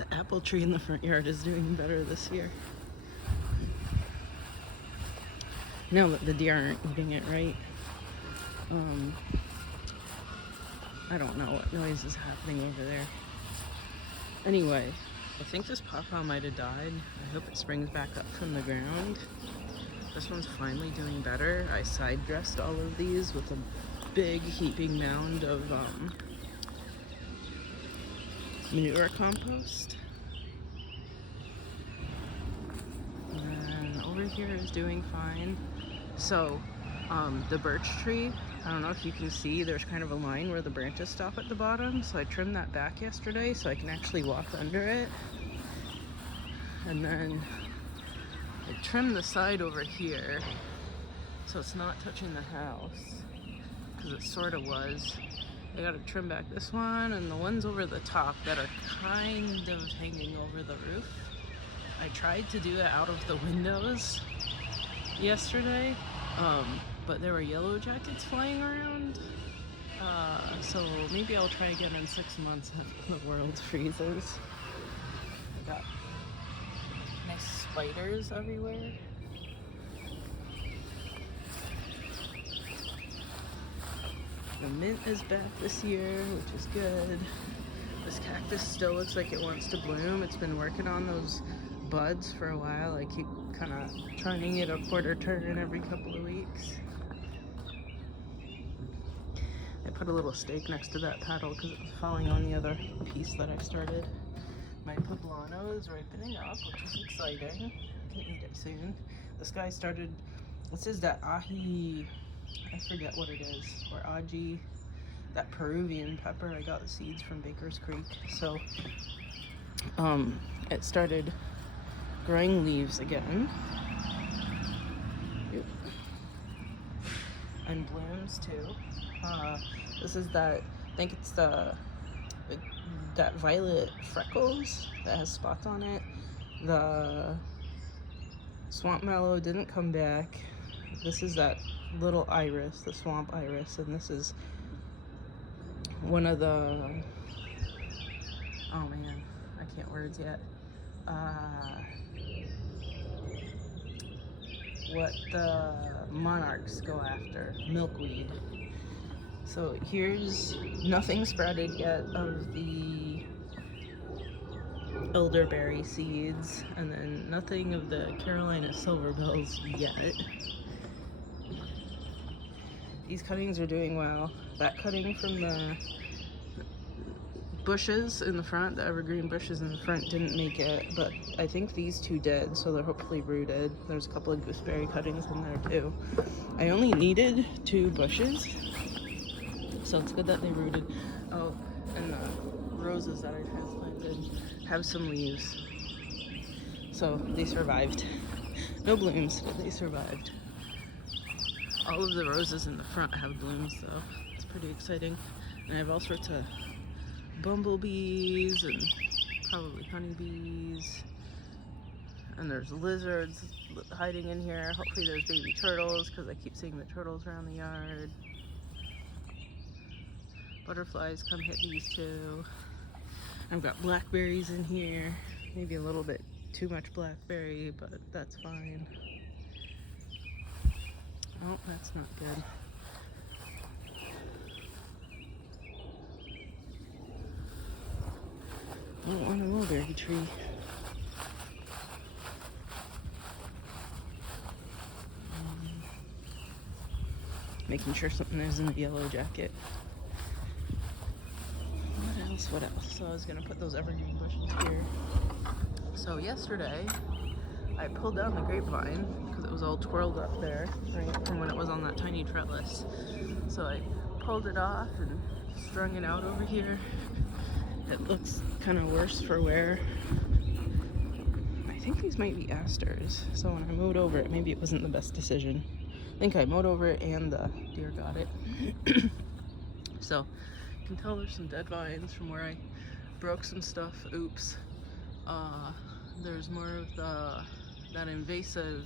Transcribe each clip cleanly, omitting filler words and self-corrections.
The apple tree in the front yard is doing better this year. Now that the deer aren't eating it, right? I don't know what noise is happening over there. Anyway, I think this pawpaw might have died. I hope it springs back up from the ground. This one's finally doing better. I side dressed all of these with a big heaping mound of manure compost. And over here is doing fine. So the birch tree, I don't know if you can see, there's kind of a line where the branches stop at the bottom. So I trimmed that back yesterday so I can actually walk under it. And then I trimmed the side over here so it's not touching the house, because it sort of was. I gotta trim back this one and the ones over the top that are kind of hanging over the roof. I tried to do it out of the windows yesterday, but there were yellow jackets flying around. So maybe I'll try again in 6 months after the world freezes. I got nice spiders everywhere. The mint is back this year, which is good. This cactus still looks like it wants to bloom. It's been working on those buds for a while. I keep kind of turning it a quarter turn every couple of weeks. I put a little stake next to that paddle because it was falling on the other piece that I started. My poblano is ripening up, which is exciting. I can eat it soon. This guy started, this is that ají, I forget what it is, or ají, that Peruvian pepper. I got the seeds from Baker's Creek. So it started growing leaves again. And blooms too. This is that, I think it's that violet freckles that has spots on it. The swamp mallow didn't come back. This is that little iris, the swamp iris, and this is one of the, oh man, I can't words yet. What the monarchs go after, milkweed. So here's nothing sprouted yet of the elderberry seeds, and then nothing of the Carolina silver bells yet. These cuttings are doing well. That cutting from the bushes in the front, the evergreen bushes in the front, didn't make it, but I think these two did, so they're hopefully rooted. There's a couple of gooseberry cuttings in there too. I only needed 2 bushes, so it's good that they rooted. Oh, and the roses that I transplanted have some leaves, so they survived. No blooms, but they survived. All of the roses in the front have blooms though. It's pretty exciting. And I have all sorts of bumblebees and probably honeybees. And there's lizards hiding in here. Hopefully there's baby turtles because I keep seeing the turtles around the yard. Butterflies come hit these too. I've got blackberries in here. Maybe a little bit too much blackberry, but that's fine. Oh, that's not good. I don't want a mulberry tree. Making sure something isn't a yellow jacket. What else? So I was gonna put those evergreen bushes here. So yesterday, I pulled down the grapevine because it was all twirled up there, right, from when it was on that tiny trellis. So I pulled it off and strung it out over here. It looks kind of worse for wear. I think these might be asters. So when I mowed over it, maybe it wasn't the best decision. I think I mowed over it and the deer got it. So you can tell there's some dead vines from where I broke some stuff. Oops. There's more of that invasive,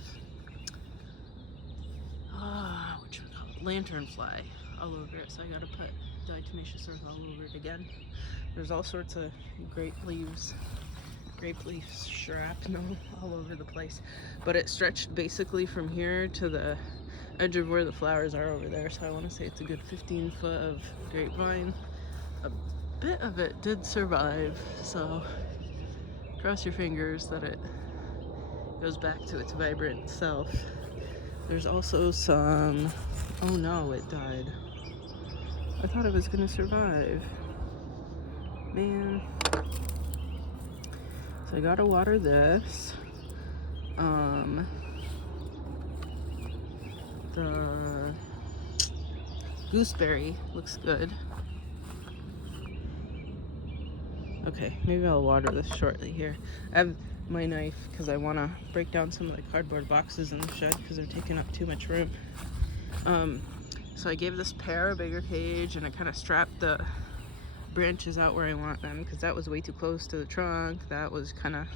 what should we call it? Lanternfly all over it. So I gotta put diatomaceous earth all over it again. There's all sorts of grape leaves grape leaf shrapnel all over the place. But it stretched basically from here to the edge of where the flowers are over there. So I want to say it's a good 15 foot of grapevine. A bit of it did survive, so cross your fingers that it goes back to its vibrant self. There's also some, oh no, it died. I thought it was gonna survive. Man. So I gotta water this. The gooseberry looks good. Okay, maybe I'll water this shortly here. I have my knife because I want to break down some of the cardboard boxes in the shed because they're taking up too much room. So I gave this pair a bigger cage, and I kind of strapped the branches out where I want them because that was way too close to the trunk. That was kind of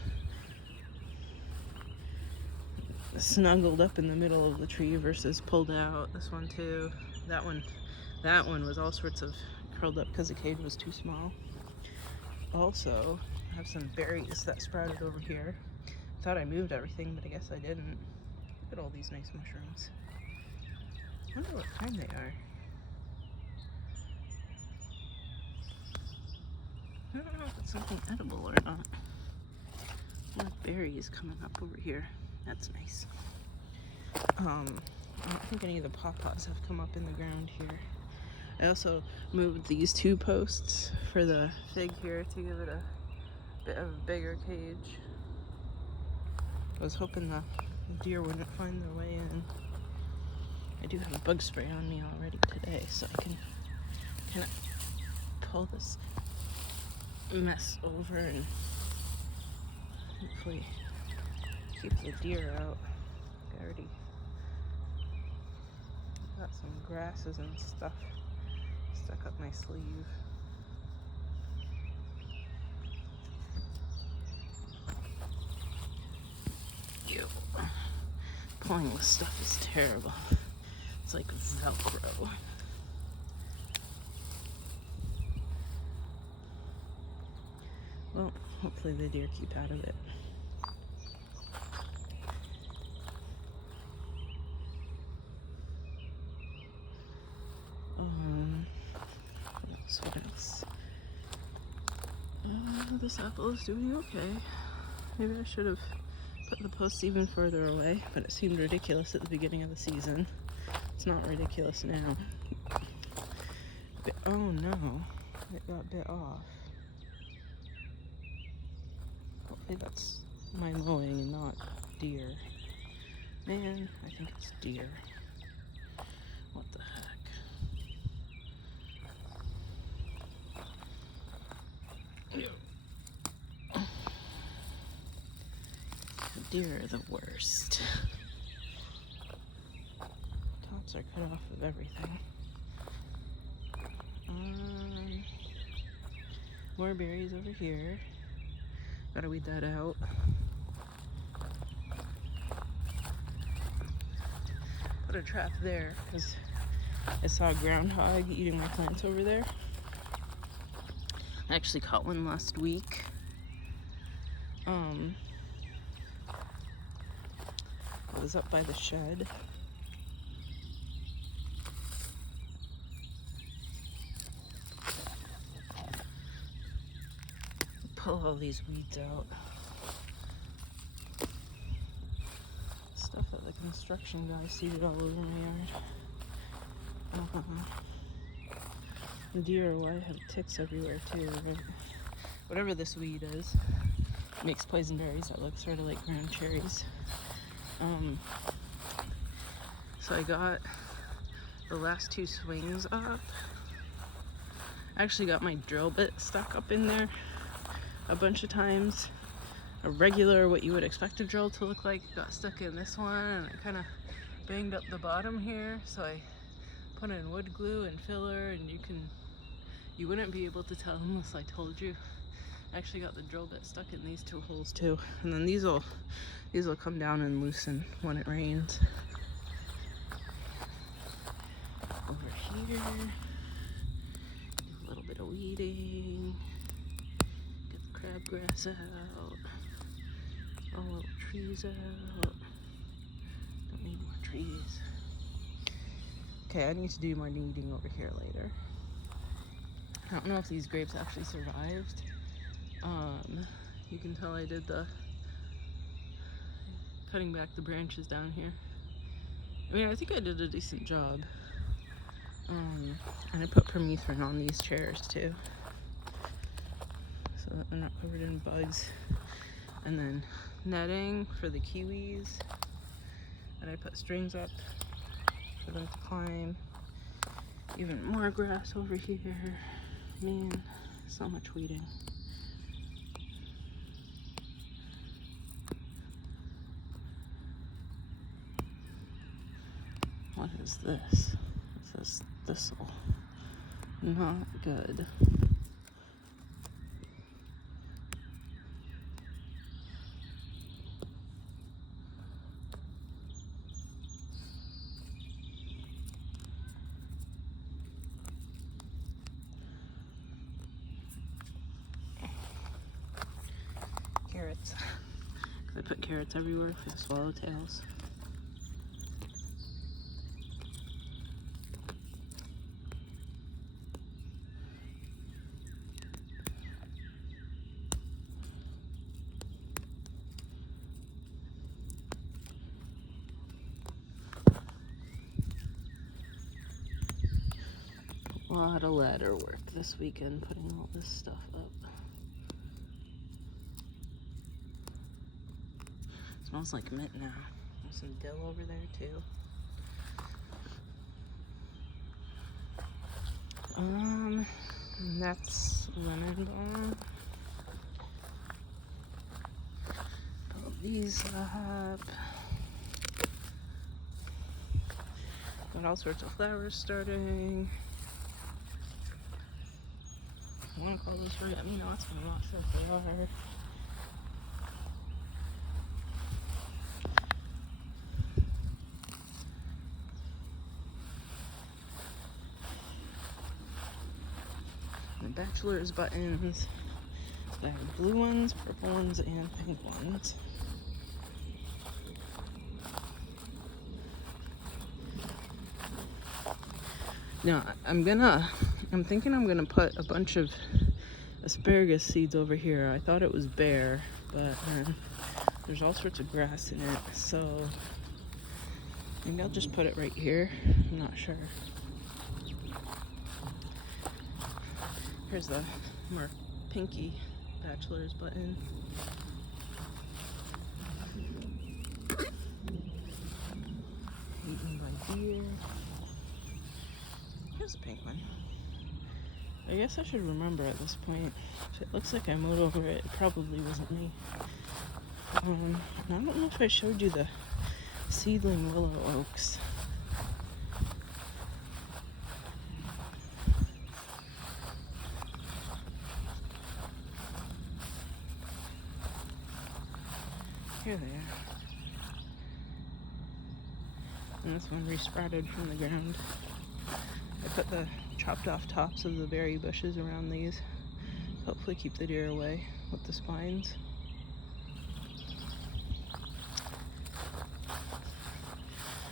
snuggled up in the middle of the tree versus pulled out. This one too. That one was all sorts of curled up because the cage was too small. Also, I have some berries that sprouted over here. Thought I moved everything, but I guess I didn't. Look at all these nice mushrooms. I wonder what kind they are. I don't know if it's something edible or not. More berries coming up over here. That's nice. I don't think any of the pawpaws have come up in the ground here. I also moved these 2 posts for the fig here to give it a bit of a bigger cage. I was hoping the deer wouldn't find their way in. I do have a bug spray on me already today, so I can kind of pull this mess over and hopefully keep the deer out. I already got some grasses and stuff stuck up my sleeve. Ew. Pulling this stuff is terrible. It's like Velcro. Well, hopefully the deer keep out of it. What else? This apple is doing okay. Maybe I should have put the posts even further away, but it seemed ridiculous at the beginning of the season. It's not ridiculous now. But, oh no, it got bit off. Hopefully that's my mowing and not deer. Man, I think it's deer. What the heck? Deer are the worst. Tops are cut off of everything. More berries over here. Gotta weed that out. Put a trap there because I saw a groundhog eating my plants over there. I actually caught one last week. It was up by the shed. Pull all these weeds out. Stuff that the construction guy seeded all over my yard. The deer will have ticks everywhere too, right? Whatever this weed is, makes poison berries that look sort of like ground cherries. So I got the last 2 swings up. I actually got my drill bit stuck up in there a bunch of times. A regular, what you would expect a drill to look like, got stuck in this one, and it kind of banged up the bottom here. So I put in wood glue and filler, and you wouldn't be able to tell unless I told you. I actually got the drill bit stuck in these 2 holes too, and then these will come down and loosen when it rains. Over here, do a little bit of weeding, get the crabgrass out. all the little trees out. Don't need more trees. Okay, I need to do more kneading over here later. I don't know if these grapes actually survived. You can tell I did the cutting back the branches down here. I mean, I think I did a decent job. And I put permethrin on these chairs too, so that they're not covered in bugs. And then netting for the kiwis. And I put strings up for them to climb. Even more grass over here. Man, so much weeding. What is this? This is thistle. Not good. Carrots. I put carrots everywhere for the swallowtails. A lot of ladder work this weekend, putting all this stuff up. Smells like mint now. There's some dill over there too. That's lemon balm. Pull these up. Got all sorts of flowers starting. I want to call those forget-me-nots, but I'm not sure if they are. The bachelor's buttons. I have blue ones, purple ones, and pink ones. Now, I'm thinking I'm gonna put a bunch of asparagus seeds over here. I thought it was bare, but there's all sorts of grass in it, so maybe I'll just put it right here. I'm not sure. Here's the more pinky bachelor's button. Eaten by deer. Here's a pink one. I guess I should remember at this point. If it looks like I mowed over it, it probably wasn't me. And I don't know if I showed you the seedling willow oaks. Here they are. And this one resprouted from the ground. I put the chopped off tops of the berry bushes around these. Hopefully keep the deer away with the spines.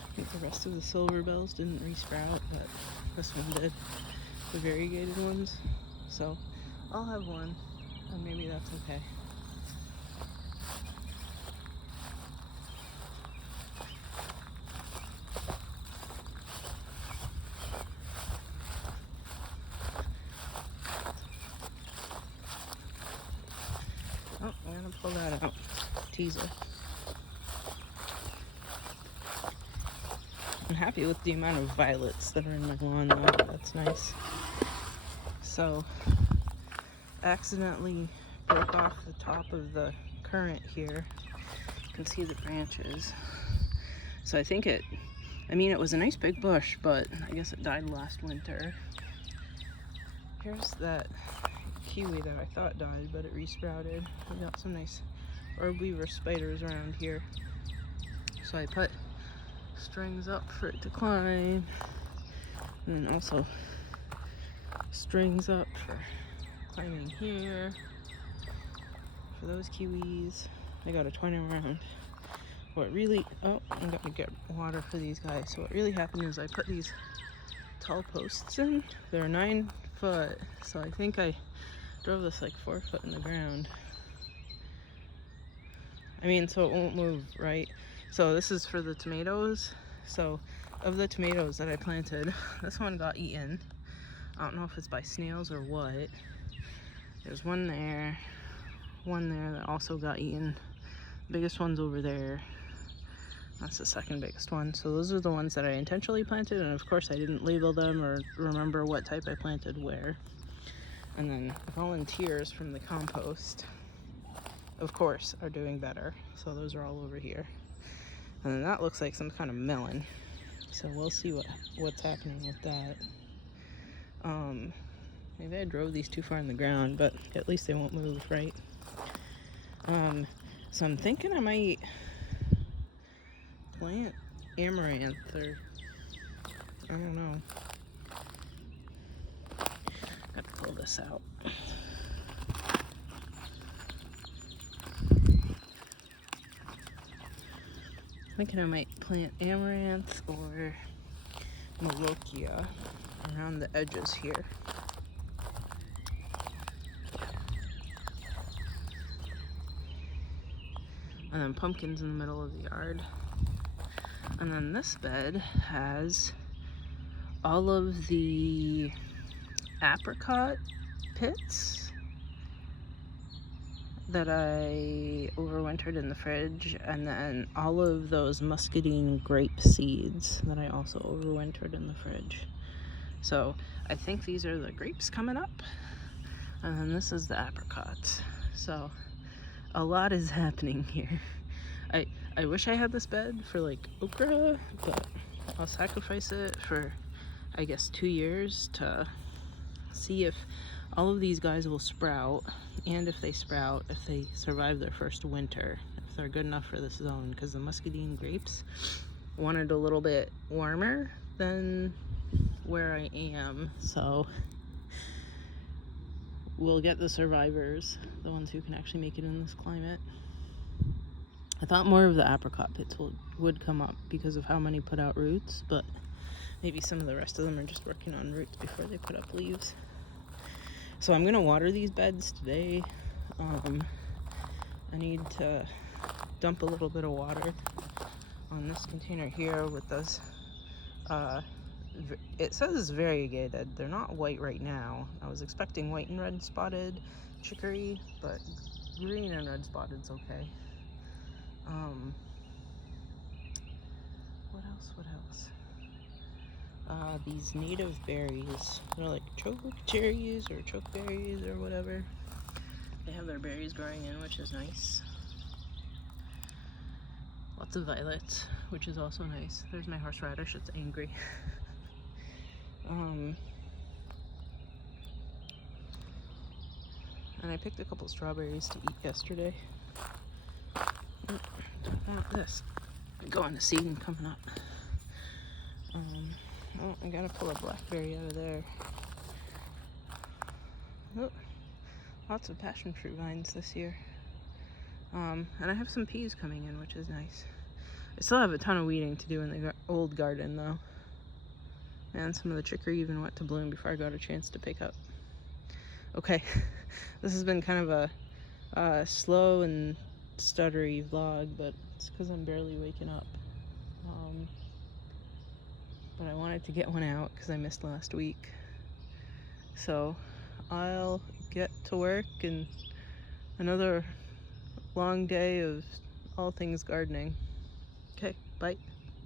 I think the rest of the silver bells didn't resprout, but this one did. The variegated ones. So I'll have one, and maybe that's okay. Oh, I'm gonna pull that out. Teaser. I'm happy with the amount of violets that are in my lawn though. That's nice. So, accidentally broke off the top of the currant here. You can see the branches. So I think it was a nice big bush, but I guess it died last winter. Here's that kiwi that I thought died, but it resprouted. We got some nice orb weaver spiders around here. So I put strings up for it to climb, and then also strings up for climbing here for those kiwis. I gotta twine them around. What really, oh, I gotta get water for these guys. So what really happened is I put these tall posts in. They're 9 foot, so I think I drove this like 4 foot in the ground. I mean, so it won't move, right? So this is for the tomatoes. So of the tomatoes that I planted, this one got eaten. I don't know if it's by snails or what. There's one there that also got eaten. Biggest one's over there. That's the second biggest one. So those are the ones that I intentionally planted, and of course I didn't label them or remember what type I planted where. And then volunteers from the compost, of course, are doing better. So those are all over here. And then that looks like some kind of melon. So we'll see what's happening with that. Maybe I drove these too far in the ground, but at least they won't move, right? So I'm thinking I might plant amaranth, or I don't know. Gotta pull this out. Thinking I might plant amaranth or malokia around the edges here. And then pumpkins in the middle of the yard. And then this bed has all of the apricot pits that I overwintered in the fridge, and then all of those muscadine grape seeds that I also overwintered in the fridge. So I think these are the grapes coming up, and then this is the apricots. So a lot is happening here. I wish I had this bed for like okra, but I'll sacrifice it for, I guess, 2 years to see if all of these guys will sprout, and if they sprout, if they survive their first winter, if they're good enough for this zone, because the muscadine grapes wanted a little bit warmer than where I am. So we'll get the survivors, the ones who can actually make it in this climate. I thought more of the apricot pits would come up because of how many put out roots, but maybe some of the rest of them are just working on roots before they put up leaves. So I'm gonna water these beds today. I need to dump a little bit of water on this container here with those, it says variegated. They're not white right now. I was expecting white and red spotted chicory, but green and red spotted's okay. What else? These native berries. They're like choke cherries or chokeberries or whatever. They have their berries growing in, which is nice. Lots of violets, which is also nice. There's my horseradish, it's angry. And I picked a couple strawberries to eat yesterday. Don't want this going to seed and coming up. Oh, I gotta pull a blackberry out of there. Oh, lots of passion fruit vines this year. And I have some peas coming in, which is nice. I still have a ton of weeding to do in the old garden, though. And some of the chicory even went to bloom before I got a chance to pick up. Okay, this has been kind of a slow and stuttery vlog, but it's because I'm barely waking up. But I wanted to get one out because I missed last week. So I'll get to work, and another long day of all things gardening. Okay, bye.